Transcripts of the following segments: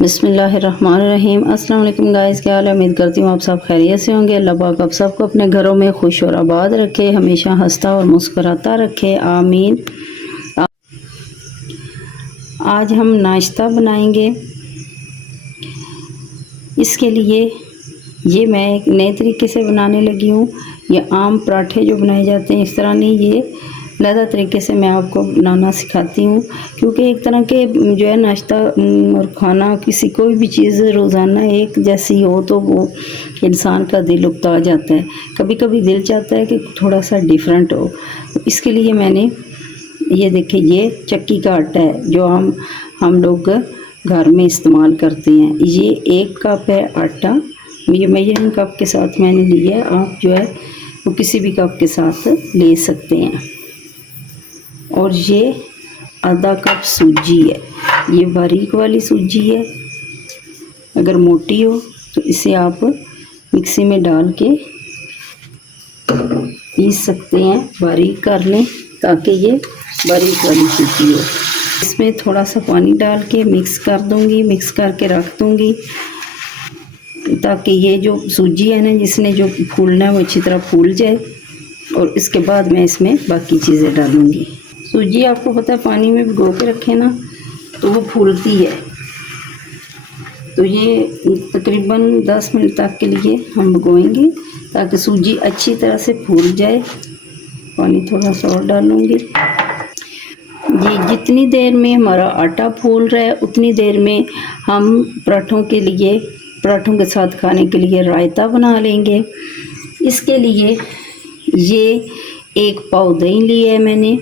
बिस्मिल्लाहिर्रहमानिर्रहीम। अस्सलाम वालेकुम गाइस, क्या हाल है? उम्मीद करती हूँ आप सब खैरियत से होंगे। अल्लाह पाक आप सबको अपने घरों में खुश और आबाद रखे, हमेशा हंसता और मुस्कुराता रखे, आमीन। आज हम नाश्ता बनाएंगे। इसके लिए ये मैं एक नए तरीके से बनाने लगी हूँ। ये आम पराठे जो बनाए जाते हैं इस तरह नहीं, ये अलग तरीके से मैं आपको बनाना सिखाती हूँ। क्योंकि एक तरह के जो है नाश्ता और खाना, किसी कोई भी चीज़ रोज़ाना एक जैसी हो तो वो इंसान का दिल उकता जाता है। कभी कभी दिल चाहता है कि थोड़ा सा डिफरेंट हो। इसके लिए मैंने ये देखिए, ये चक्की का आटा है जो हम लोग घर में इस्तेमाल करते हैं। ये 1 कप है आटा। ये मेजरिंग कप के साथ मैंने लिया है। आप जो है वो किसी भी कप के साथ ले सकते हैं। और ये आधा कप सूजी है। ये बारीक वाली सूजी है। अगर मोटी हो तो इसे आप मिक्सी में डाल के पीस सकते हैं, बारीक कर लें ताकि ये बारीक वाली सूजी हो। इसमें थोड़ा सा पानी डाल के मिक्स कर दूंगी, मिक्स करके रख दूंगी ताकि ये जो सूजी है ना, जिसने जो फूलना है वो अच्छी तरह फूल जाए। और इसके बाद मैं इसमें बाकी चीज़ें डालूंगी। सूजी आपको पता है पानी में भिगो के रखें ना तो वो फूलती है। तो ये तकरीबन 10 मिनट तक के लिए हम भिगोएंगे ताकि सूजी अच्छी तरह से फूल जाए। पानी थोड़ा सा और डालूंगी। ये जितनी देर में हमारा आटा फूल रहा है उतनी देर में हम पराठों के साथ खाने के लिए रायता बना लेंगे। इसके लिए ये 1 पाव दही लिया है मैंने।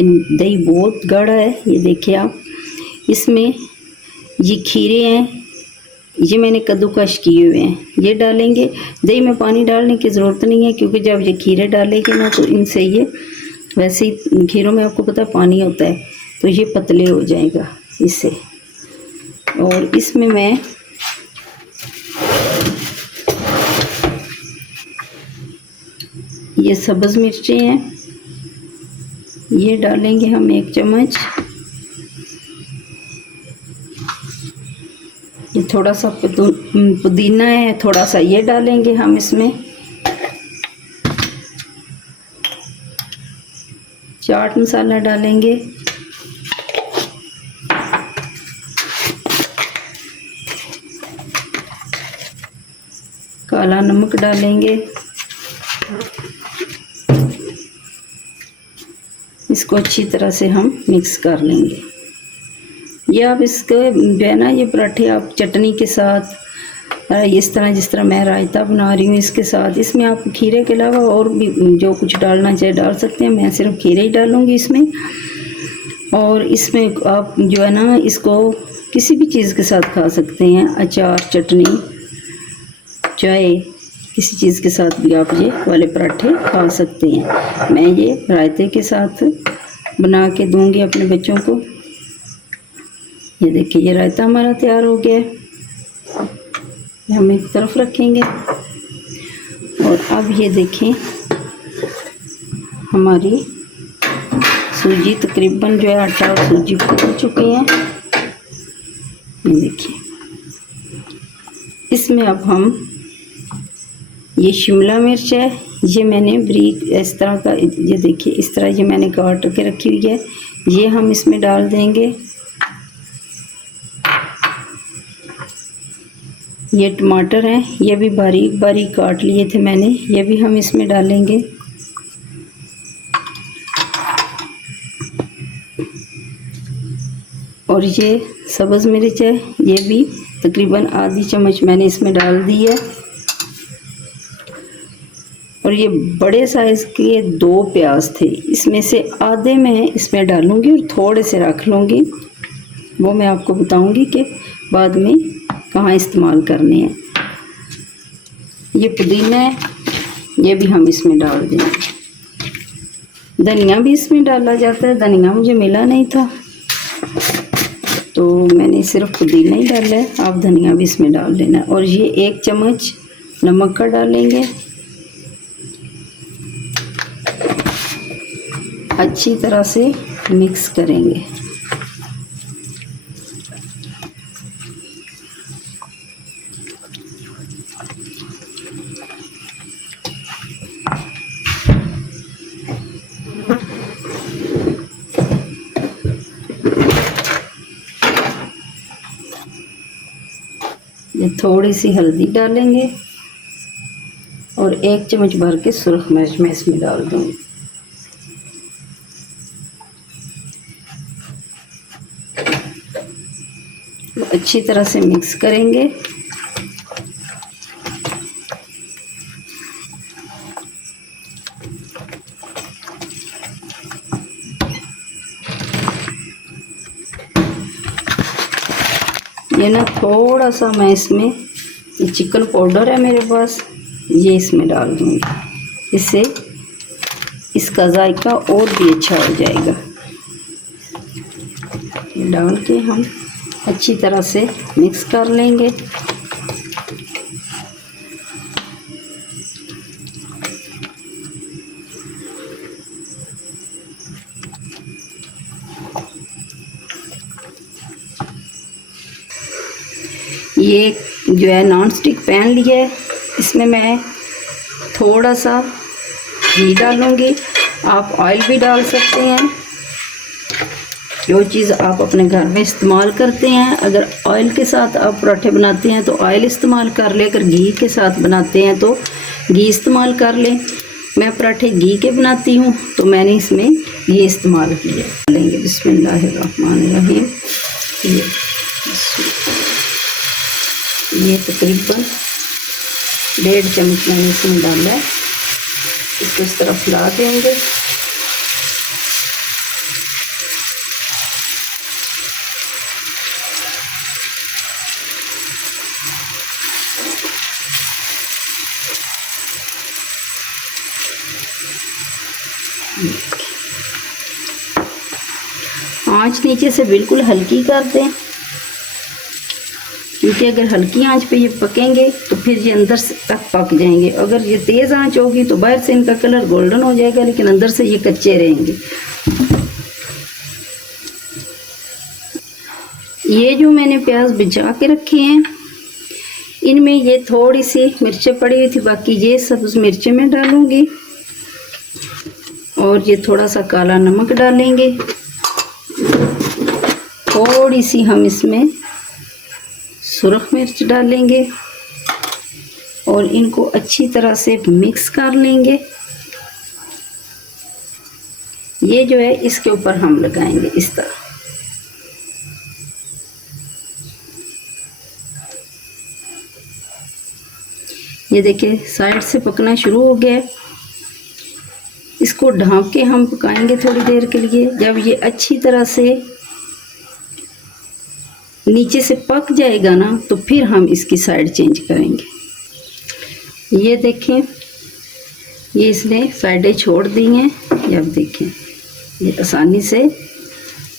दही बहुत गाढ़ा है, ये देखिए आप। इसमें ये खीरे हैं, ये मैंने कद्दूकश किए हुए हैं, ये डालेंगे। दही में पानी डालने की ज़रूरत नहीं है क्योंकि जब ये खीरे डालेंगे ना तो इनसे ये, वैसे ही खीरों में आपको पता है पानी होता है, तो ये पतले हो जाएगा इससे। और इसमें मैं ये सब्ज़ मिर्चें हैं, ये डालेंगे हम 1 चम्मच। ये थोड़ा सा पुदीना है, थोड़ा सा ये डालेंगे हम इसमें। चाट मसाला डालेंगे। काला नमक डालेंगे। इसको अच्छी तरह से हम मिक्स कर लेंगे। ये आप इसके जो है ना, ये पराठे आप चटनी के साथ, इस तरह जिस तरह मैं रायता बना रही हूँ इसके साथ, इसमें आप खीरे के अलावा और भी जो कुछ डालना चाहे डाल सकते हैं। मैं सिर्फ खीरे ही डालूँगी इसमें। और इसमें आप जो है ना, इसको किसी भी चीज़ के साथ खा सकते हैं, अचार, चटनी, चाय, किसी चीज़ के साथ भी आप ये वाले पराठे खा सकते हैं। मैं ये रायते के साथ बना के दूंगी अपने बच्चों को। ये देखिए, ये रायता हमारा तैयार हो गया है। हम एक तरफ रखेंगे। और अब ये देखें, हमारी सूजी तकरीबन जो है, आटा और सूजी फूल चुकी हैं। ये देखिए, इसमें अब हम ये शिमला मिर्च है, ये मैंने बारीक इस तरह का, ये देखिए इस तरह ये मैंने काट के रखी हुई है, ये हम इसमें डाल देंगे। ये टमाटर हैं, ये भी बारीक बारीक काट लिए थे मैंने, ये भी हम इसमें डालेंगे। और ये सब्ज़ मिर्च है, ये भी तकरीबन आधी चम्मच मैंने इसमें डाल दी है। और ये बड़े साइज़ के 2 प्याज थे, इसमें से आधे मैं इसमें डालूंगी और थोड़े से रख लूँगी। वो मैं आपको बताऊंगी कि बाद में कहाँ इस्तेमाल करने हैं। ये पुदीना है, ये भी हम इसमें डाल देंगे। धनिया भी इसमें डाला जाता है, धनिया मुझे मिला नहीं था तो मैंने सिर्फ पुदीना ही डाला है। आप धनिया भी इसमें डाल लेना। और ये 1 चम्मच नमक का डालेंगे। अच्छी तरह से मिक्स करेंगे। ये थोड़ी सी हल्दी डालेंगे और 1 चम्मच भर के सुरख मिर्च मैं इसमें डाल दूँगी। अच्छी तरह से मिक्स करेंगे। ये ना थोड़ा सा मैं इसमें, ये चिकन पाउडर है मेरे पास, ये इसमें डाल दूँगी। इससे इसका जायका और भी अच्छा हो जाएगा। ये डाल के हम अच्छी तरह से मिक्स कर लेंगे। ये जो है नॉन स्टिक पैन लिया है, इसमें मैं थोड़ा सा घी डालूँगी। आप ऑयल भी डाल सकते हैं, जो चीज़ आप अपने घर में इस्तेमाल करते हैं। अगर ऑयल के साथ आप पराठे बनाते हैं तो ऑयल इस्तेमाल कर लें, अगर घी के साथ बनाते हैं तो घी इस्तेमाल कर लें। मैं पराठे घी के बनाती हूँ तो मैंने इसमें घी इस्तेमाल किया। लेंगे बिस्मिल्लाहिर्रहमानिर्रहीम। ये तकरीबन 1.5 चम्मच मैंने इसमें डाला है। इसको इस तरह फैला देंगे। आंच नीचे से बिल्कुल हल्की कर दें, क्योंकि अगर हल्की आंच पे ये पकेंगे तो फिर ये अंदर से तक पक जाएंगे। अगर ये तेज़ आंच होगी तो बाहर से इनका कलर गोल्डन हो जाएगा, लेकिन अंदर से ये कच्चे रहेंगे। ये जो मैंने प्याज भिजा के रखे हैं, इनमें ये थोड़ी सी मिर्चें पड़ी हुई थी, बाकी ये सब्ज मिर्चें मैं डालूँगी। और ये थोड़ा सा काला नमक डालेंगे। थोड़ी सी हम इसमें सुरख मिर्च डालेंगे और इनको अच्छी तरह से मिक्स कर लेंगे। ये जो है इसके ऊपर हम लगाएंगे इस तरह। ये देखिए साइड से पकना शुरू हो गया है। इसको ढक के हम पकाएंगे थोड़ी देर के लिए। जब ये अच्छी तरह से नीचे से पक जाएगा ना, तो फिर हम इसकी साइड चेंज करेंगे। ये देखें, ये इसने साइडें छोड़ दी हैं। ये अब देखें, ये आसानी से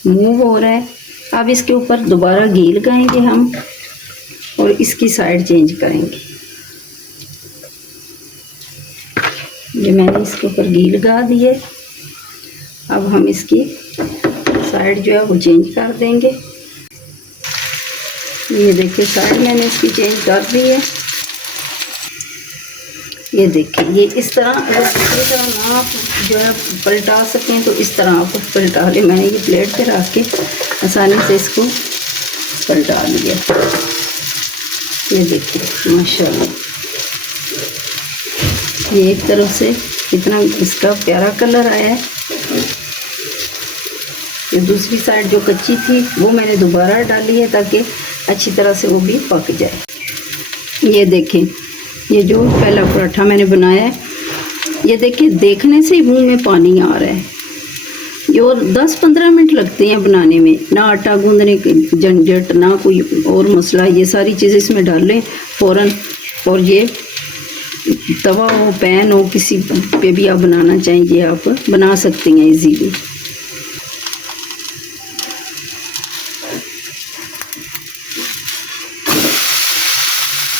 मूव हो रहा है। अब इसके ऊपर दोबारा घी लगाएंगे हम और इसकी साइड चेंज करेंगे। ये मैंने इसके ऊपर घी लगा दिए। अब हम इसकी साइड जो है वो चेंज कर देंगे। ये देखिए साइड मैंने इसकी चेंज कर दी है। ये देखिए, ये इस तरह, अगर दूसरी तरह ना आप जो है पलटा सकें तो इस तरह आप पलटा लें। मैंने ये प्लेट पे रख के आसानी से इसको पलटा लिया। ये देखिए माशाल्लाह, ये एक तरफ से कितना इसका प्यारा कलर आया है। ये दूसरी साइड जो कच्ची थी वो मैंने दोबारा डाली है ताकि अच्छी तरह से वो भी पक जाए। ये देखें, ये जो पहला पराठा मैंने बनाया है, ये देखिए देखने से ही मुंह में पानी आ रहा है। ये और 10-15 मिनट लगते हैं बनाने में, ना आटा गूंदने की झंझट, ना कोई और मसला। ये सारी चीज़ें इसमें डाल लें फ़ौरन। और ये तवा हो, पैन हो, किसी पे भी आप बनाना चाहें ये आप बना सकते हैं इजीली।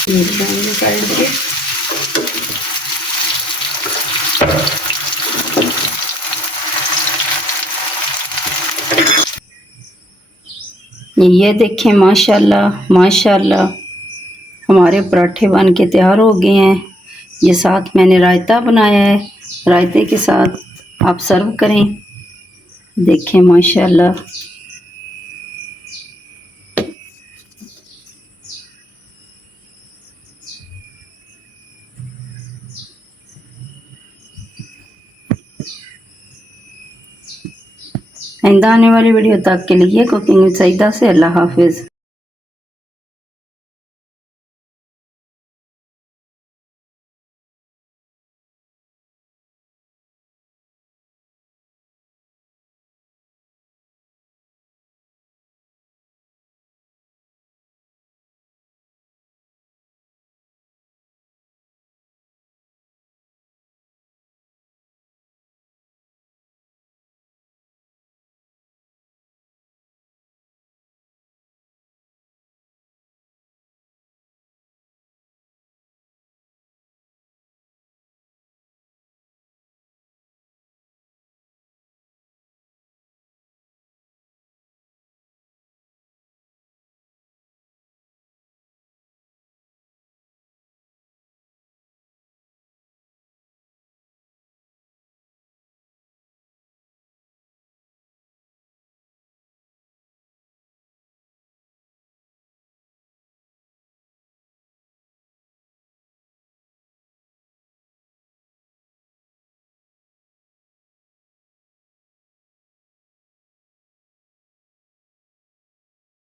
ये डालने साइड पे। ये देखें माशाल्लाह माशाल्लाह, हमारे पराठे बन के तैयार हो गए हैं। ये साथ मैंने रायता बनाया है, रायते के साथ आप सर्व करें। देखें माशाल्लाह, आइंदा आने वाली वीडियो तक के लिए कुकिंग विद सईदा से अल्लाह हाफिज़।